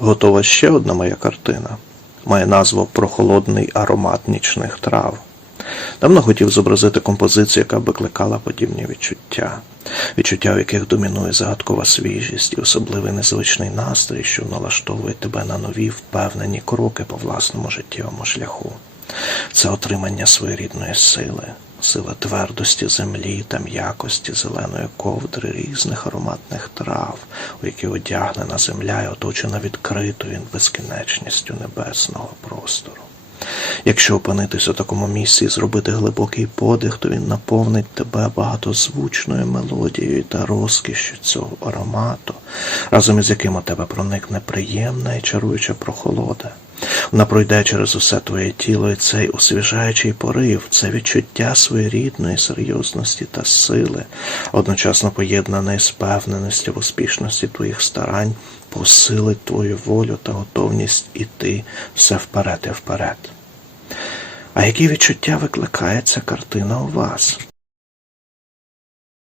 Готова ще одна моя картина. Має назву Прохолодний аромат нічних трав. Давно хотів зобразити композицію, яка викликала подібні відчуття. Відчуття, в яких домінує загадкова свіжість і особливий незвичний настрій, що налаштовує тебе на нові впевнені кроки по власному життєвому шляху. Це отримання своєрідної сили, сила твердості землі та м'якості зеленої ковдри різних ароматних трав, у які одягнена земля і оточена відкритою безкінечністю небесного простору. Якщо опинитись у такому місці і зробити глибокий подих, то він наповнить тебе багатозвучною мелодією та розкішшю цього аромату, разом із яким у тебе проникне приємна і чаруюча прохолода. Вона пройде через усе твоє тіло, і цей освіжаючий порив, це відчуття своєрідної серйозності та сили, одночасно поєднане з впевненістю в успішності твоїх старань, посилить твою волю та готовність іти все вперед і вперед. А які відчуття викликає ця картина у вас?